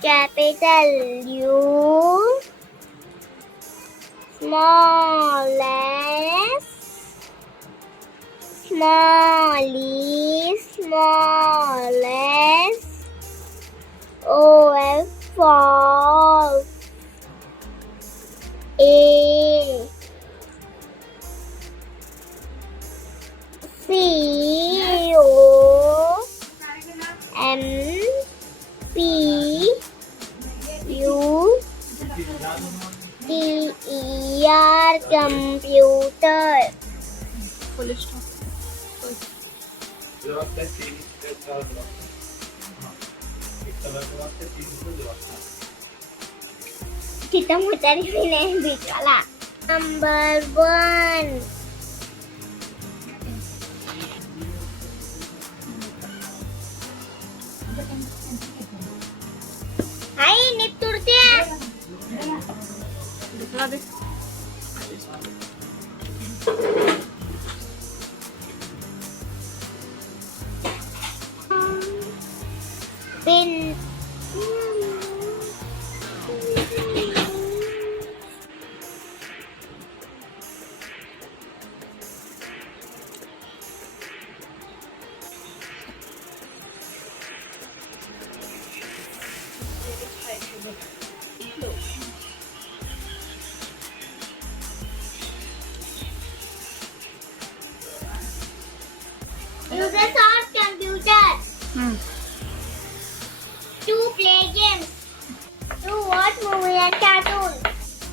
capital U, small s, small e, small s, o f for A, C, O, M, P, U, T, E, R, computer. Full stop. Kita mau cari nilai bicara. Number 1. Hai, ini turutnya. दूसरा दे. Pin. Uses of computer to play games, to watch movie and cartoon,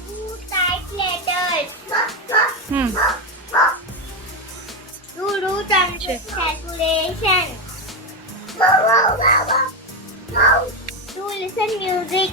to type letters, to do some calculation, to listen music,